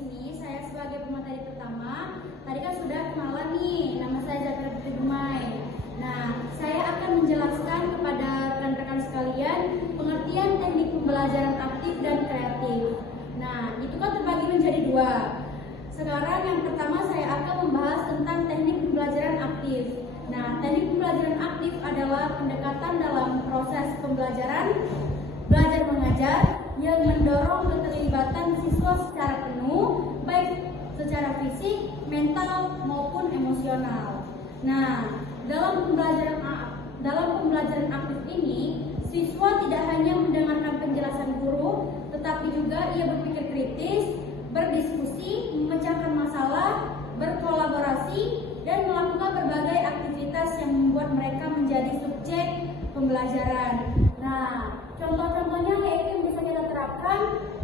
sini saya sebagai pemateri pertama. Tadi kan sudah kenalan nih, nama saya Zafira Putri Dumai. Nah, saya akan menjelaskan kepada rekan-rekan sekalian pengertian teknik pembelajaran aktif dan kreatif. Nah, itu kan terbagi menjadi dua. Sekarang yang pertama saya akan membahas tentang teknik pembelajaran aktif. Nah, teknik pembelajaran aktif adalah pendekatan dalam proses pembelajaran, belajar mengajar yang mendorong keterlibatan siswa secara penuh, baik secara fisik, mental, maupun emosional. Nah, dalam pembelajaran aktif ini, siswa tidak hanya mendengarkan penjelasan guru, tetapi juga ia berpikir kritis, berdiskusi, memecahkan masalah, berkolaborasi, dan melakukan berbagai aktivitas yang membuat mereka menjadi subjek pembelajaran. Nah, contoh-contohnya yaitu yang bisa kita terapkan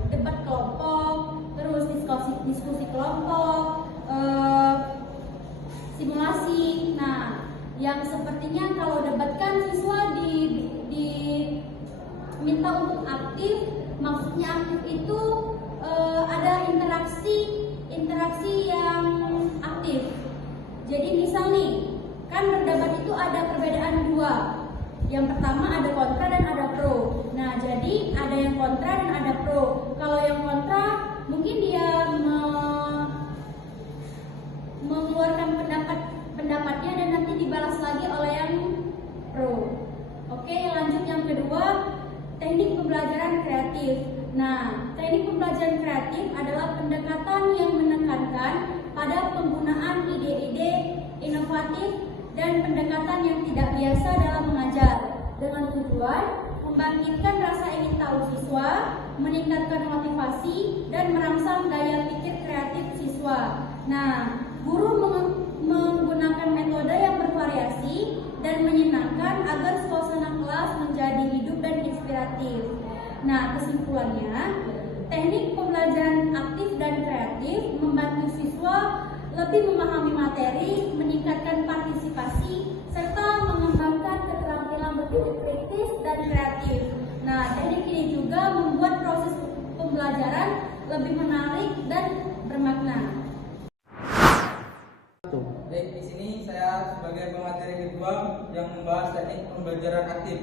debat kelompok, terus diskusi kelompok, simulasi. Nah, yang sepertinya kalau debat kan siswa diminta untuk aktif. Maksudnya aktif itu ada interaksi yang aktif. Jadi misal nih, kan berdebat itu ada perbedaan dua. Yang pertama ada kontra dan ada pro. Nah, jadi ada yang kontra dan ada pro. Kalau yang kontra mungkin dia mengeluarkan pendapatnya dan nanti dibalas lagi oleh yang pro. Oke, lanjut yang kedua, teknik pembelajaran kreatif. Nah, teknik pembelajaran kreatif adalah pendekatan yang menekankan pada penggunaan ide-ide inovatif dan pendekatan yang tidak biasa dalam mengajar dengan tujuan membangkitkan rasa ingin tahu siswa, meningkatkan motivasi, dan merangsang daya pikir kreatif siswa. Nah, guru menggunakan metode yang bervariasi dan menyenangkan agar suasana kelas menjadi hidup dan inspiratif. Nah, kesimpulannya, teknik pembelajaran aktif dan kreatif membantu siswa lebih memahami materi, meningkatkan partisipasi, serta mengembangkan keterampilan berpikir kritis dan kreatif. Nah, teknik ini juga membuat proses pembelajaran lebih menarik dan bermakna. Baik, di sini saya sebagai pemateri kedua yang membahas teknik pembelajaran aktif.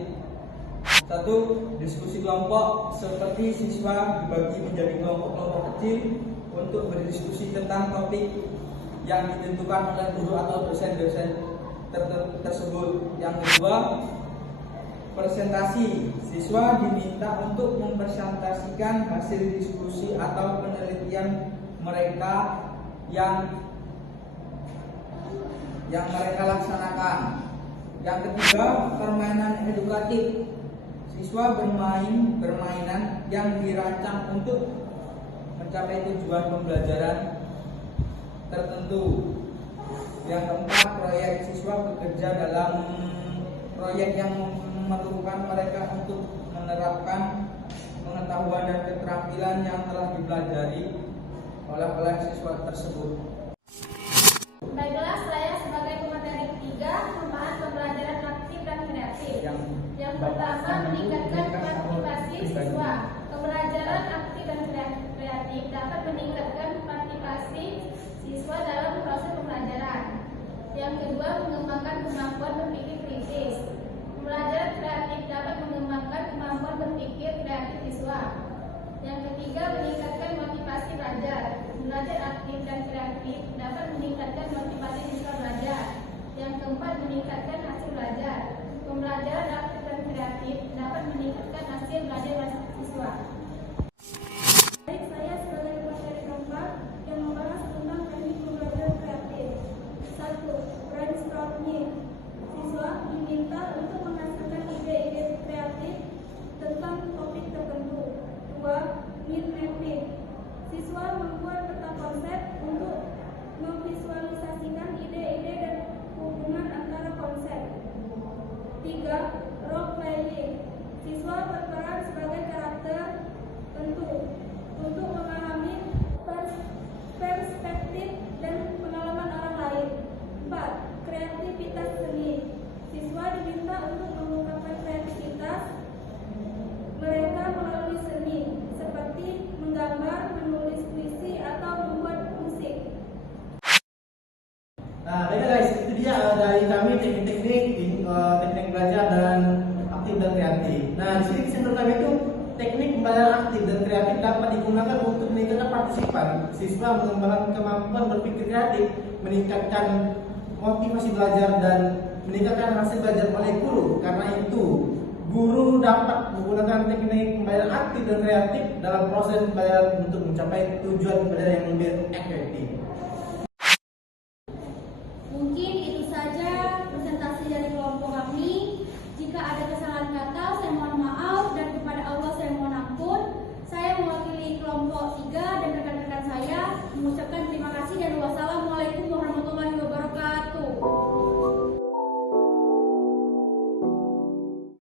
1. Diskusi kelompok, seperti siswa dibagi menjadi kelompok-kelompok kecil untuk berdiskusi tentang topik yang ditentukan oleh guru atau dosen-dosen tersebut. Yang kedua, presentasi. Siswa diminta untuk mempresentasikan hasil diskusi atau penelitian mereka yang mereka laksanakan. Yang ketiga, permainan edukatif. Siswa permainan yang dirancang untuk mencapai tujuan pembelajaran tertentu. Yang keempat, proyek. Siswa bekerja dalam proyek yang memerlukan mereka untuk menerapkan pengetahuan dan keterampilan yang telah dipelajari oleh siswa tersebut. Baiklah, saya sebagai pemateri ketiga membahas pembelajaran aktif dan kreatif. Yang pertama, meningkatkan partisipasi siswa. Pembelajaran aktif dan kreatif dapat meningkatkan partisipasi siswa dalam proses pembelajaran. Yang kedua, mengembangkan kemampuan berpikir kritis. Pembelajaran kreatif dapat mengembangkan kemampuan berpikir kreatif siswa. Yang ketiga, meningkatkan motivasi belajar. Belajar aktif dan kreatif dapat meningkatkan motivasi siswa belajar. Yang keempat, meningkatkan hasil belajar. Pembelajaran aktif dan kreatif dapat meningkatkan hasil belajar siswa. Baik, saya sebagai pemateri keempat yang membahas tentang teknik pembelajaran kreatif. 1. Brainstorming. Siswa diminta untuk menghasilkan ide-ide kreatif tentang topik tertentu. 2. Mind mapping. Siswa membuat peta konsep untuk memvisualisasikan ide-ide dan hubungan antara konsep. 3. Role playing. Siswa berperan sebagai karakter tentu untuk memahami perspektif dan pengalaman orang lain. 4. Kreativitas seni. Siswa diminta untuk mengungkapkan kreativitas mereka melalui seni, seperti menggambar, menulis puisi, atau partisipan, siswa mengembangkan kemampuan berpikir kreatif, meningkatkan motivasi belajar dan meningkatkan hasil belajar oleh guru. Karena itu, guru dapat menggunakan teknik pembelajaran aktif dan kreatif dalam proses pembelajaran untuk mencapai tujuan pembelajaran yang lebih efektif.